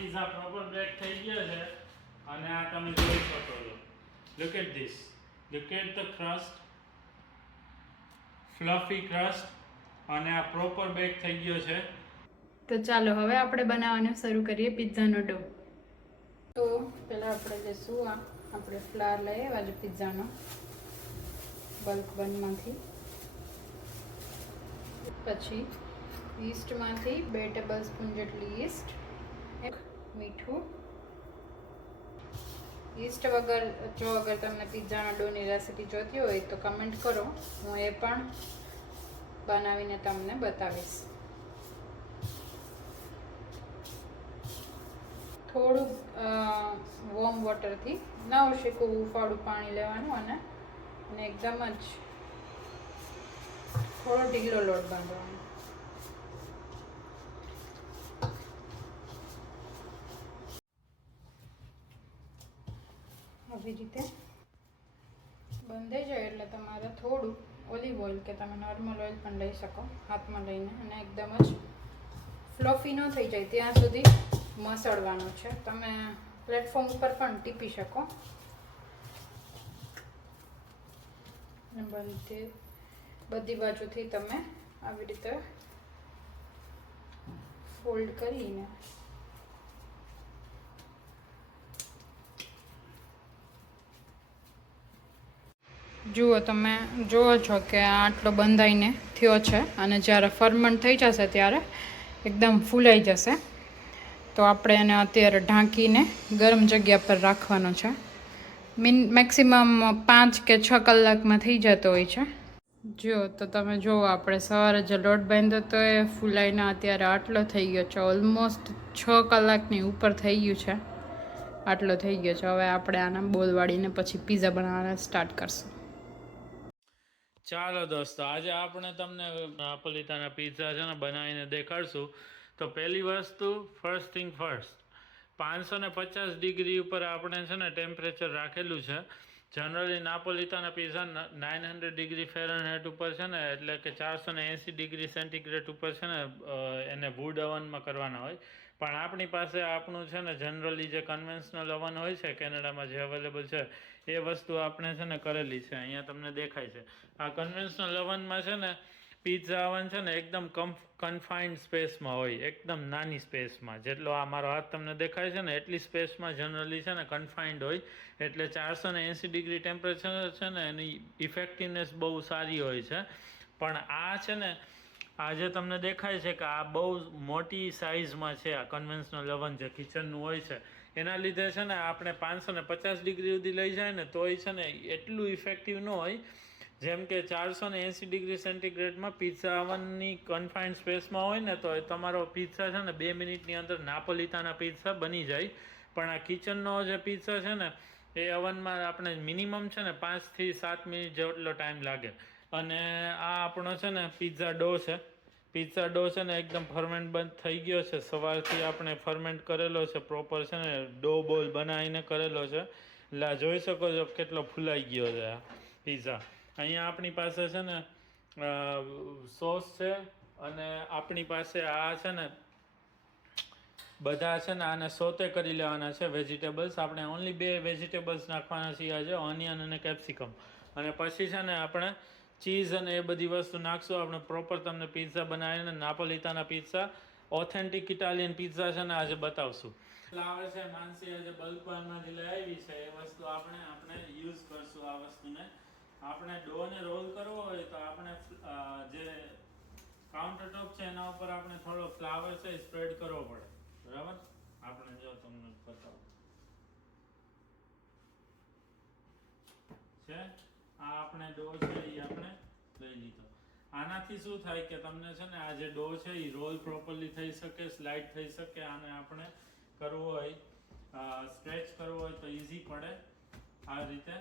Pizza proper back થઈ ગયો છે અને આ તમે જોઈ શકો છો. Look at this look at the crust fluffy crust અને આ પ્રોપર બેક થઈ ગયો છે. તો ચાલો હવે આપણે બનાવવાનું શરૂ કરીએ પિઝાનો ડો તો પહેલાં આપણે જઈશું આ. આપણે ફ્લાર લઈએ છે પિઝાનો બલ્ક બનમાંથી પછી ઈસ્ટમાંથી બે ટેબલ સ્પૂન જેટલી ઈસ્ટ મીઠું. ઈસ્ટ વગર, જો અગર તમને પિઝાના ડોની રેસીપી જોતી હોય તો કમેન્ટ કરો. હું એ પણ બનાવીને તમને બતાવીશ. થોડુંક વોર્મ વોટરથી નવ શીખું ઉફાળું પાણી લેવાનું અને અને એકદમ જ થોડો ઢીલો લોટ બાંધવાનો. આવી રીતે. બંધાઈ જાય એટલે તમારે થોડું ઓલિવ ઓઇલ કે તમે નોર્મલ ઓઇલ પણ લઈ શકો હાથમાં લઈને અને એકદમ જ ફ્લોફી ન થઈ જાય, ત્યાં સુધી મસળવાનું છે. તમે પ્લેટફોર્મ ઉપર પણ ટીપી શકો. અને બધી બધી બાજુથી તમે આવી રીતે ફોલ્ડ કરીને જુઓ તમે જુઓ છો કે આટલો બંધાઈને થયો છે અને જ્યારે ફરમન્ટ થઈ જશે ત્યારે એકદમ ફૂલાઈ જશે. તો આપણે એને અત્યારે ઢાંકીને ગરમ જગ્યા પર રાખવાનો છે. મિન, મેક્સિમમ પાંચ કે છ કલાકમાં થઈ જતો હોય છે. જો તો તમે જુઓ આપણે સવારે જે લોટ બાંધ્યો તો એ ફૂલાઈને અત્યારે આટલો થઈ ગયો છે. ઓલમોસ્ટ છ કલાકની ઉપર થઈ ગયું છે. આટલો થઈ ગયો છે. હવે આપણે આના બોલ વાળીને પછી પીઝા બનાવવાના સ્ટાર્ટ કરશું. ચાલો દોસ્તો, આજે આપણે તમને નાપોલિતાના પિઝા છે ને બનાવીને દેખાડશું. તો પહેલી વસ્તુ ફર્સ્ટ થિંગ ફર્સ્ટ પાંચસો ને પચાસ ડિગ્રી ઉપર આપણે છે ને ટેમ્પરેચર રાખેલું છે. Generally napoletana pizza nine hundred degree Fahrenheit ઉપર છે ને, એટલે કે ચારસો ને એંસી ડિગ્રી સેન્ટીગ્રેડ ઉપર છે ને એને વુડ અવનમાં કરવાના હોય. પણ આપણી પાસે આપણું છે ને જનરલી જે કન્વેન્શનલ અવન હોય છે, કેનેડામાં જે અવેલેબલ છે, એ વસ્તુ આપણે છે ને કરેલી છે. અહીંયા તમને દેખાય છે. આ કન્વેન્શનલ અવનમાં છે ને પિઝા અવન છે ને એકદમ કન્ફાઇન્ડ સ્પેસમાં હોય, એકદમ નાની સ્પેસમાં જેટલો આ મારો હાથ તમને દેખાય છે ને, એટલી સ્પેસમાં જનરલી છે ને કન્ફાઇન્ડ હોય. એટલે ચારસો ને એંસી ડિગ્રી ટેમ્પરેચર છે ને એની ઇફેક્ટિવનેસ બહુ સારી હોય છે. પણ આ છે ને આ જે તમને દેખાય છે કે આ બહુ મોટી સાઇઝમાં છે આ કન્વેન્શનલ ઓવન જે કિચનનું હોય છે. એના લીધે છે ને આપણે પાંચસો ને પચાસ ડિગ્રી સુધી લઈ જાય ને તોય છે ને એટલું ઇફેક્ટિવ ન હોય. જેમ કે ચારસો ને એંસી ડિગ્રી સેન્ટીગ્રેડમાં પિઝા અવનની કન્ફાઇન્ડ સ્પેસમાં હોય ને તો તમારો પિઝા છે ને બે મિનિટની અંદર નાપોલિતાના પિઝા બની જાય. પણ આ કિચનનો જે પિઝા છે ને એ અવનમાં આપણે મિનિમમ છે ને પાંચથી સાત મિનિટ જેટલો ટાઈમ લાગે. અને આ આપણો છે ને પિઝા ડો છે. પિઝા ડો છે ને એકદમ ફર્મેન્ટ બંધ થઈ ગયો છે. સવારથી આપણે ફર્મેન્ટ કરેલો છે પ્રોપર છે ને, ડો બોલ બનાવીને કરેલો છે. એટલે જોઈ શકો છો કેટલો ફૂલાઈ ગયો છે આ પિઝા અહીંયા આપણી પાસે છે ને સોસ છે અને આપણી પાસે આ છે ને, બધા છે ને આને સોતે કરી લેવાના છે વેજીટેબલ્સ આપણે ઓનલી બે વેજીટેબલ્સ નાખવાના છીએ આજે ઓનિયન અને કેપ્સિકમ અને પછી છે ને આપણે ચીઝ અને એ બધી વસ્તુ નાખશું. આપણે પ્રોપર તમને પિઝા બનાવીને napoletana pizza authentic Italian pizza છે ને આજે બતાવશું. ફ્લાવર છે, માનસી આજે બલ્કમાંથી લઈ આવી છે. એ વસ્તુ આપણે આપણે યુઝ કરશું આ વસ્તુને. આપણે ડોને રોલ કરવો હોય તો આપણે જે કાઉન્ટર ટોપ છે એના ઉપર આપણે થોડો ફ્લાવર છે સ્પ્રેડ કરવો પડે. બરાબર? આપણે જો તમને બતાવું. છે? આ આપણે ડો છે એ આપણે લઈ લીધો. આનાથી શું થાય કે તમને છે ને આ જે ડો છે એ રોલ પ્રોપરલી થઈ શકે, સ્લાઇડ થઈ શકે, આને આપણે કરવો હોય સ્ટ્રેચ કરવો હોય તો ઇઝી પડે. આ રીતે.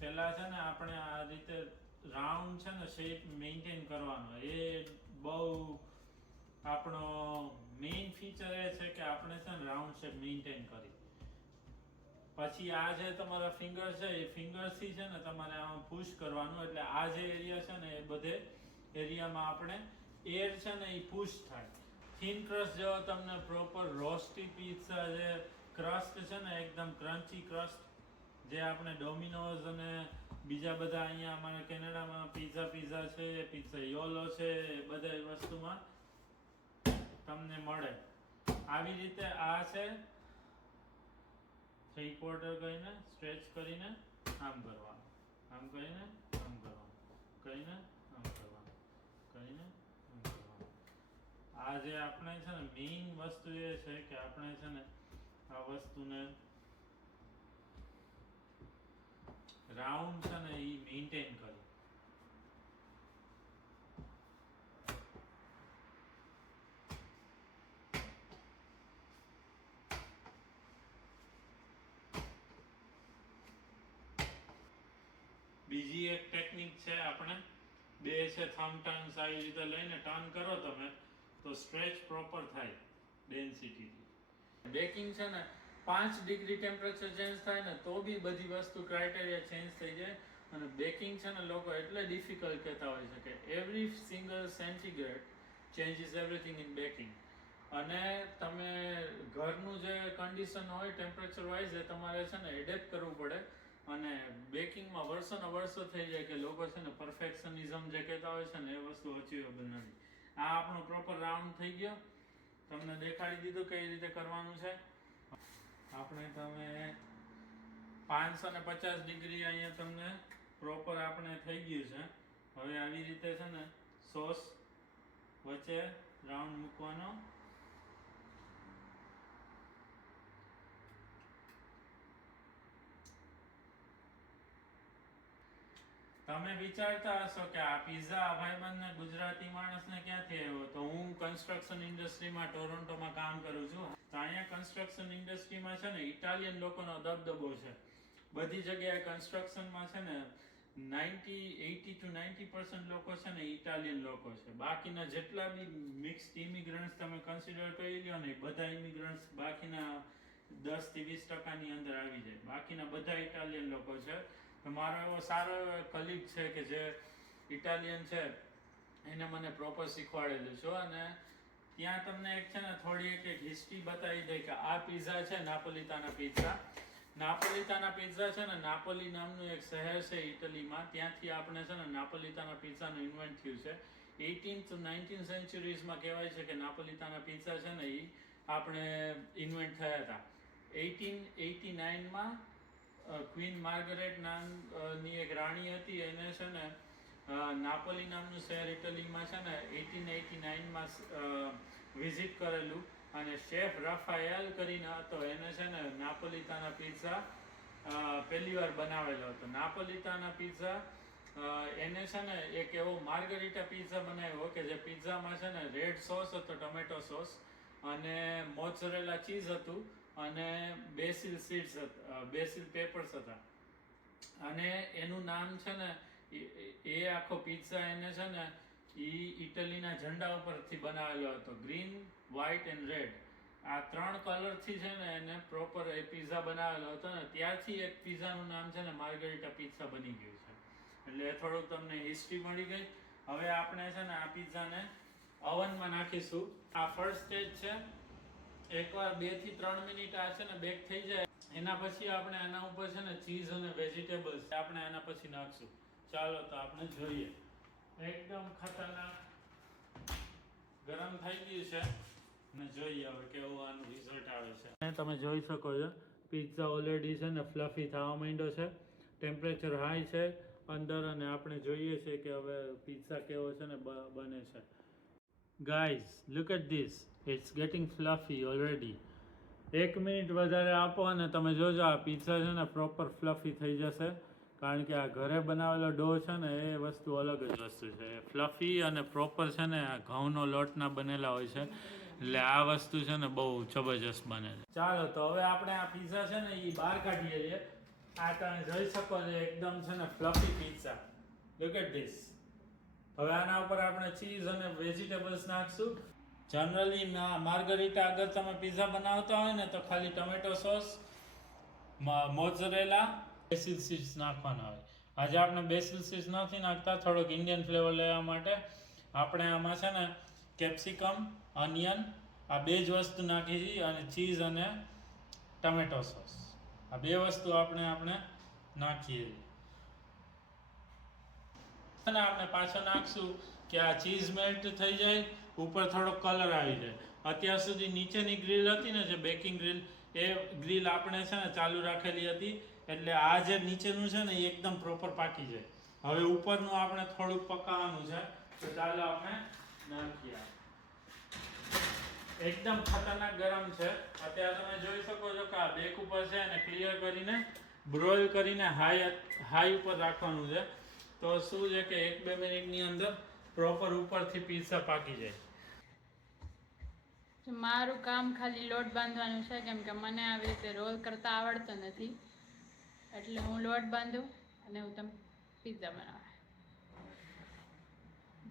પહેલાં છે ને આપણે આ રીતે રાઉન્ડ છે ને શેપ મેન્ટેન કરવાનો. એ બહુ આપણો મેઇન ફીચર એ છે કે આપણે છે ને રાઉન્ડ શેપ મેન્ટેન કરી. પછી આ જે તમારા ફિંગર છે, એ ફિંગર્સથી છે ને તમારે આમાં પુશ કરવાનું, એટલે આ જે એરિયા છે ને એ બધે એરિયામાં આપણે એર છે ને એ પુશ થાય. થીન ક્રસ્ટ જેવો તમને પ્રોપર રોસ્ટી પીઝા જે ક્રસ્ટ છે ને, એકદમ ક્રન્ચી ક્રસ્ટ જે આપણે ડોમિનોઝ અને બીજા બધા અહીંયા અમારે કેનેડામાં પિઝા પિઝા છે પીઝા યોલો છે, એ બધા વસ્તુમાં તમને મળે. આવી રીતે આ છે થ્રી ક્વાર્ટર કરીને સ્ટ્રેચ કરીને, આમ કરવાનું. આમ કરીને, આમ કરવાનું. કરીને, આમ કરવાનું. કરીને, આમ કરવાનું. આ જે આપણે છે ને મેઇન વસ્તુ એ છે કે આપણે છે ને, આ વસ્તુને રાઉન્ડ છે ને એ કરી બીજી એક ટેકનિક છે આપણે. બે છે થમ ટર્ન્સ આવી રીતે લઈને ટર્ન કરો તમે, તો સ્ટ્રેચ પ્રોપર થાય ડેન્સિટીથી બેકિંગ છે ને, પાંચ ડિગ્રી ટેમ્પરેચર ચેન્જ થાય ને, તો બી બધી વસ્તુ ક્રાઇટેરિયા ચેન્જ થઈ જાય. અને બેકિંગ છે ને, લોકો એટલે ડિફિકલ્ટ કહેતા હોય છે કે every single centigrade changes everything in baking અને તમે ઘરનું જે કન્ડિશન હોય ટેમ્પરેચર વાઇઝ એ તમારે છે ને એડેપ્ટ કરવું પડે. અને બેકિંગમાં વર્ષોના વર્ષો થઈ જાય કે લોકો છે ને પરફેક્શનિઝમ જે કહેતા હોય છે ને, એ વસ્તુ અચીવેબલ નથી આ આપણો પ્રોપર રાઉન્ડ થઈ ગયો. તમને દેખાડી દીધું કઈ રીતે કરવાનું છે. આપણે તમે પાંચસો ને પચાસ ડિગ્રી અહીંયા તમને પ્રોપર આપણે થઈ ગયું છે. હવે આવી રીતે છે ને, સોસ વચ્ચે રાઉન્ડ મૂકવાનો. તમે વિચારતા હશો કે આ પિઝા ભાઈબંધને ગુજરાતી માણસને ક્યાંથી આવ્યો? તો હું કન્સ્ટ્રક્શન ઇન્ડસ્ટ્રીમાં ટોરોન્ટોમાં કામ કરું છું. તો અહીંયા કન્સ્ટ્રક્શન ઇન્ડસ્ટ્રીમાં છે ને ઇટાલિયન લોકોનો દબદબો છે. બધી જગ્યાએ કન્સ્ટ્રક્શનમાં છે ને ninety eighty to ninety percent લોકો છે ને ઇટાલિયન લોકો છે. બાકીના જેટલા બી મિક્સ્ડ ઇમિગ્રન્ટ્સ તમે કન્સિડર કરી લ્યો ને બધા ઇમિગ્રન્ટ્સ બાકીના દસથી વીસ ટકાની અંદર આવી જાય. બાકીના બધા ઇટાલિયન લોકો છે. મારો એવો સારો કલીગ છે કે જે ઇટાલિયન છે, એને મને પ્રોપર શીખવાડેલું છે. અને ત્યાં તમને એક છે ને થોડી એક એક હિસ્ટ્રી બતાવી દે કે આ પીઝા છે નાપોલિતાના પિઝા નાપોલિતાના પિઝા છે ને નાપોલી નામનું એક શહેર છે ઇટલીમાં. ત્યાંથી આપણે છે ને નાપોલિતાના પીઝાનું ઇન્વેન્ટ થયું છે. એઇટીન ટુ નાઇન્ટીન સેન્ચુરીઝમાં કહેવાય છે કે નાપોલિતાના પિઝા છે ને એ આપણે ઇન્વેન્ટ થયા હતા. એટીન એઇટી નાઇનમાં ક્વીન માર્ગરેટ નામની એક રાણી હતી. એને છે ને નાપોલી નામનું શહેર ઇટલીમાં છે ને, એટીન એટી નાઇનમાં વિઝિટ કરેલું. અને શેફ રફાએલ કરીને હતો. એને છે ને, નાપોલિતાના પિઝા પહેલી વાર બનાવેલો હતો. નાપોલિતાના પિઝા એને છે ને, એક એવો માર્ગરીટા પિઝા બનાવ્યો કે જે પિઝામાં છે ને રેડ સોસ હતો ટમેટો સોસ અને મોઝરેલા ચીઝ હતું. અને બેસિલ સીડ્સ બેસિલ પેપર્સ હતા. અને એનું નામ છે ને, એ- આખો પિઝા એને છે ને એ ઇટલીના ઝંડા ઉપરથી બનાવેલો હતો. Green, white and red. આ ત્રણ કલરથી છે ને એને પ્રોપર એ પિઝા બનાવેલો હતો ને, ત્યારથી એક પિઝાનું નામ છે ને, માર્ગરીટા પિઝા બની ગયું છે. એટલે થોડુંક તમને હિસ્ટ્રી મળી ગઈ. હવે આપણે છે ને આ પિઝાને ઓવનમાં નાખીશું. આ ફર્સ્ટ સ્ટેજ છે. એકવાર બેથી ત્રણ મિનિટ આ છે ને બેક થઈ જાય. એના પછી આપણે આના ઉપર છે ને ચીઝ અને વેજીટેબલ્સ આપણે આના પછી નાખશું. ચાલો તો આપણે જોઈએ. એકદમ ખતરનાક. ગરમ થઈ ગયું છે. જોઈએ હવે કેવું આનું રિઝલ્ટ આવે છે. તમે જોઈ શકો છો પિઝા ઓલરેડી છે ને ફ્લફી થવા માંડ્યો છે. ટેમ્પરેચર હાઈ છે. અંદર અને આપણે જોઈએ છે કે હવે પિઝા કેવો છે ને બને છે. Guys look at this it's getting fluffy already એક મિનિટ વધારે આપો અને તમે જોજો, આ પીઝા છે ને પ્રોપર ફ્લફી થઈ જશે. કારણ કે આ ઘરે બનાવેલો ડો છે ને, એ વસ્તુ અલગ જ વસ્તુ છે. ફ્લફી અને પ્રોપર છે ને, આ ઘઉંનો લોટના બનેલા હોય છે. એટલે આ વસ્તુ છે ને બહુ જબરજસ્ત બને છે. ચાલો, તો હવે આપણે આ પિઝા છે ને એ બહાર કાઢીએ છીએ. આ તમે જોઈ શકો છો, એકદમ છે ને fluffy pizza look at this હવે આના ઉપર આપણે ચીઝ અને વેજીટેબલ્સ નાખશું. જનરલી માર્ગરીટા અગર તમે પિઝા બનાવતા હોય ને, તો ખાલી tomato sauce mozzarella basil seeds નાખવાના હોય. આજે આપણે બેસિલ સીડ્સ નથી નાખતા, થોડોક ઇન્ડિયન ફ્લેવર લેવા માટે. આપણે આમાં છે ને કેપ્સિકમ અનિયન આ બે જ વસ્તુ નાખી છે અને ચીઝ અને ટમેટો સોસ આ બે વસ્તુ આપણે આપણે નાખીએ. અને આપણે પાછો નાખશું કે આ ચીઝ મેલ્ટ થઈ જાય ઉપર થોડો કલર આવી જાય. અત્યાર સુધી નીચેની ગ્રીલ હતી ને, જે બેકિંગ ગ્રીલ એ ગ્રીલ આપણે છે ને ચાલુ રાખેલી હતી. એટલે આ જે નીચેનું છે ને, એ એકદમ પ્રોપર પાકી જાય. હવે ઉપરનું આપણે થોડુંક પકાવવાનું છે. તો ચાલો આપણે નાખીએ. એકદમ ખતરનાક ગરમ છે. અત્યારે તમે જોઈ શકો છો કે આ બેક ઉપર છે અને ક્લિયર કરીને બ્રોઇલ કરીને હાઈ હાઈ ઉપર રાખવાનું છે. તો શું છે કે એક બે મિનિટની અંદર પ્રોપર ઉપરથી પીઝા પાકી જાય. મારું કામ ખાલી લોટ બાંધવાનું છે, કેમ કે મને આવી રીતે રોલ કરતા આવડતો નથી. એટલે હું લોટ બાંધું અને હું તમે પીઝા બનાવે.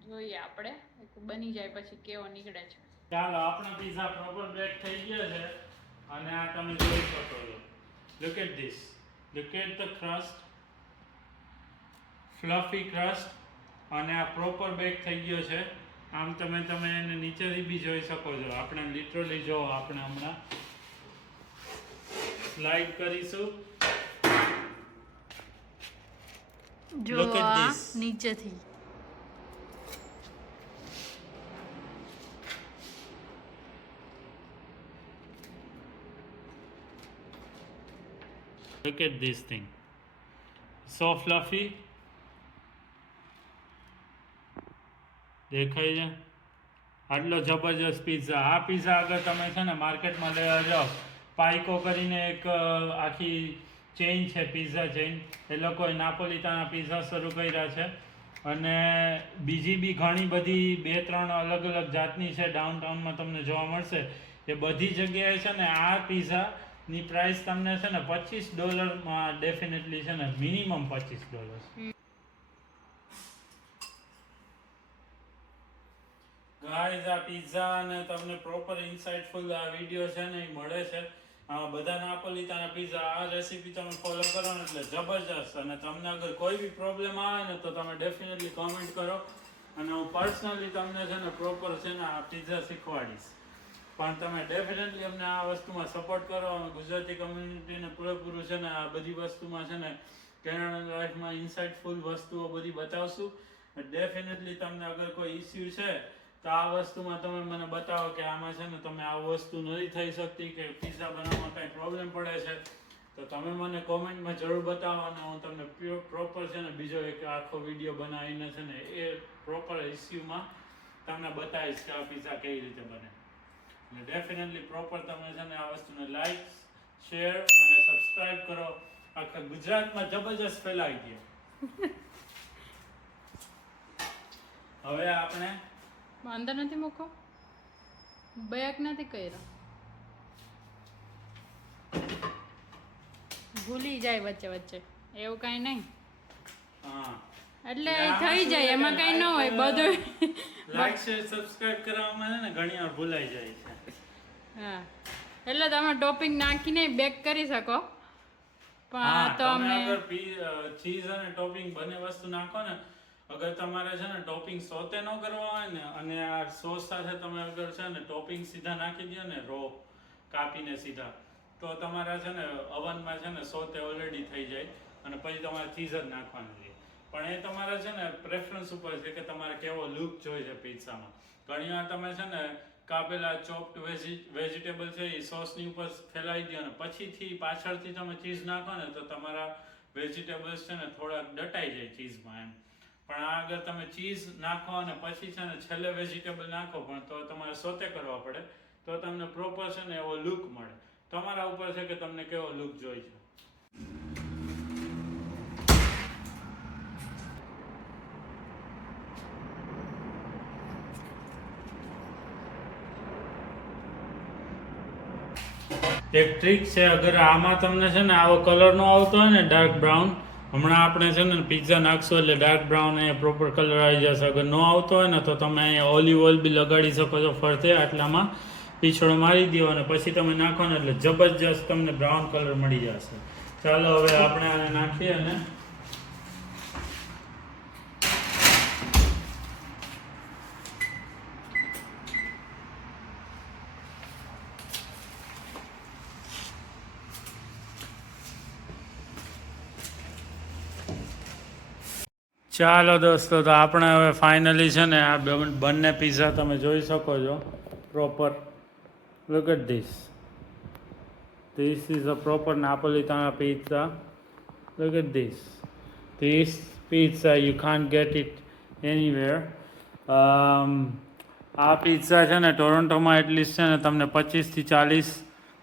જોઈએ આપણે બની જાય પછી કેવો નીકળે છે. ચાલો, આપણો પીઝા પ્રોપર બેક થઈ ગયો છે, અને આ તમે જોઈ શકો છો. Look at this look at the crust fluffy crust અને આ પ્રોપર બેક થઈ ગયો છે. આમ તમે તમે એને નીચેથી બી જોઈ શકો છો આપણે લિટરલી જો આપણે હમણાં સ્લાઇડ કરીશું જો આ. નીચેથી Look at this thing. So fluffy. દેખાય છે? આટલો જબરજસ્ત પિઝા આ પિઝા આગળ તમે છે ને માર્કેટમાં લેવા જાઓ. પાઇકો કરીને એક આખી ચેઇન છે પિઝા ચેઇન એ લોકોએ નાપોલિતાના પિઝા શરૂ કર્યા છે. અને બીજી બી ઘણી બધી બે, ત્રણ અલગ અલગ જાતની છે ડાઉનટાઉનમાં તમને જોવા મળશે. એ બધી જગ્યાએ છે ને આ પિઝાની પ્રાઇસ તમને છે ને પચીસ ડોલરમાં ડેફિનેટલી છે ને મિનિમમ પચીસ ડોલર ગાઈઝ, આ પિઝા અને તમને પ્રોપર ઇનસાઇટફુલ આ વીડિયો છે ને એ મળે છે. બધા નાપોલિતાના પિઝા આ રેસીપી તમે ફોલો કરો ને એટલે જબરજસ્ત. અને તમને અગર કોઈ બી પ્રોબ્લેમ આવે ને તો તમે ડેફિનેટલી કોમેન્ટ કરો. અને હું પર્સનલી તમને છે ને પ્રોપર છે ને આ પિઝા શીખવાડીશ. પણ તમે ડેફિનેટલી અમને આ વસ્તુમાં સપોર્ટ કરો. અને ગુજરાતી કમ્યુનિટીને પૂરેપૂરું છે ને આ બધી વસ્તુમાં છે ને કેનેડા લાઈફમાં ઇનસાઇટફુલ વસ્તુઓ બધી બતાવશું. ડેફિનેટલી તમને અગર કોઈ ઇસ્યુ છે તો આ વસ્તુમાં તમે મને બતાવો કે આમાં છે ને તમે આ વસ્તુ નથી થઈ શકતી કે પિઝા બનાવવામાં કંઈ પ્રોબ્લેમ પડે છે. તો તમે મને કોમેન્ટમાં જરૂર બતાવો અને હું તમને પ્રોપર છે ને બીજો એક આખો વીડિયો બનાવીને છે ને એ પ્રોપર ઇસ્યુમાં તમને બતાવીશ કે આ પિઝા કેવી રીતે બને. એટલે ડેફિનેટલી પ્રોપર તમે છે ને આ વસ્તુને લાઈક શેર અને સબસ્ક્રાઇબ કરો. આખા ગુજરાતમાં જબરજસ્ત ફેલાઈ ગયો. હવે આપણે અંદર નથી મૂકો? બેક નથી કર્યો. ભૂલી જાય વચ્ચે વચ્ચે. એવું કાંઈ નહીં. હા. એટલે થઈ જાય એમાં કાંઈ ન હોય બધું. લાઈક શેર સબસ્ક્રાઇબ કરવામાં ને ઘણી વાર ભૂલાઈ જાય છે. હા. એટલે તમે ટોપિંગ નાખીને બેક કરી શકો. પણ તો તમે અમે ચીઝ અને ટોપિંગ બંને વસ્તુ નાખો ને અગર તમારે છે ને ટોપિંગ સોતે ન કરવા હોય ને, અને આ સોસ સાથે તમે અગર છે ને ટોપિંગ સીધા નાખી દો ને, રો, કાપીને સીધા, તો તમારા છે ને અવનમાં છે ને સોતે ઓલરેડી થઈ જાય, અને પછી તમારે ચીઝ જ નાખવાની છે. પણ એ તમારા છે ને પ્રેફરન્સ ઉપર છે કે તમારે કેવો લુક જોઈએ છે ઘણી વાર તમે છે ને કાપેલા ચોપ્ડ વેજીટેબલ છે એ સોસની ઉપર ફેલાવી દો અને પછીથી પાછળથી તમે ચીઝ નાખો ને, તો તમારા વેજીટેબલ્સ છે ને થોડાક ડટાઈ જાય ચીઝમાં એમ. પણ આ અગર તમે ચીઝ નાખો અને પછી છે ને છેલ્લે વેજીટેબલ નાખો પણ તો તમારે સોતે કરવા પડે. તો તમને પ્રોપર છે ને એવો લુક મળે. તમારા ઉપર છે કે તમને કેવો લુક જોઈએ છે? એક ટ્રીક છે, અગર આમાં તમને છે ને આવો કલર નો આવતો હોય ને ડાર્ક બ્રાઉન હમણાં આપણે છે ને પિઝા નાખશું એટલે ડાર્ક બ્રાઉન એ પ્રોપર કલર આવી જશે. અગર નો આવતો હોય ને તો તમે અહીંયા ઓલિવ ઓઇલ બી લગાડી શકો છો ફરતે, આટલામાં પીછળો મારી દો અને પછી તમે નાખો ને એટલે જબરજસ્ત તમને બ્રાઉન કલર મળી જશે. ચાલો હવે આપણે આને નાખીએ અને ચાલો દોસ્તો, તો આપણે હવે ફાઇનલી છે ને આ બંને પીઝા તમે જોઈ શકો છો. Proper look at this this is a proper Napoletana pizza look at this this pizza you can get it anywhere where આ પીઝા છે ને ટોરન્ટોમાં એટલીસ્ટ છે ને તમને પચીસથી ચાલીસ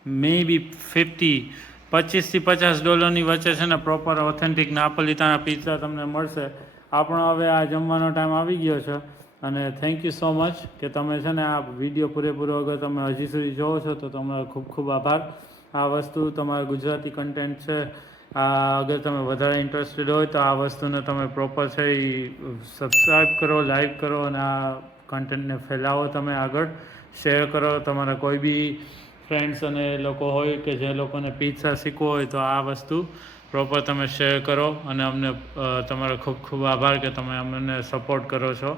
મે બી ફિફ્ટી પચીસથી પચાસ ડોલરની વચ્ચે છે ને પ્રોપર ઓથેન્ટિક નાપોલિતાના પિઝા તમને મળશે. આપણો હવે આ જમવાનો ટાઈમ આવી ગયો છે અને થેન્ક યુ સો મચ કે તમે છે ને આ વીડિયો પૂરેપૂરો અગર તમે હજી સુધી જોવો છો તો તમારો ખૂબ ખૂબ આભાર. આ વસ્તુ તમારા ગુજરાતી કન્ટેન્ટ છે, આ અગર તમે વધારે ઇન્ટરેસ્ટેડ હોય તો આ વસ્તુને તમે પ્રોપર છે એ સબસ્ક્રાઈબ કરો લાઈક કરો અને આ કન્ટેન્ટને ફેલાવો તમે આગળ. શેર કરો તમારા કોઈ બી ફ્રેન્ડ્સ અને લોકો હોય કે જે લોકોને પિઝા શીખવો હોય તો આ વસ્તુ પ્રોપર તમે શેર કરો અને અમને તમારો ખૂબ ખૂબ આભાર કે તમે અમને સપોર્ટ કરો છો.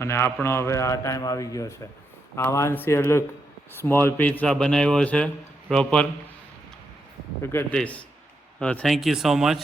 અને આપણો હવે આ ટાઈમ આવી ગયો છે. આ વાંસી એટલે સ્મોલ પિઝા બનાવ્યો છે proper look at this thank you so much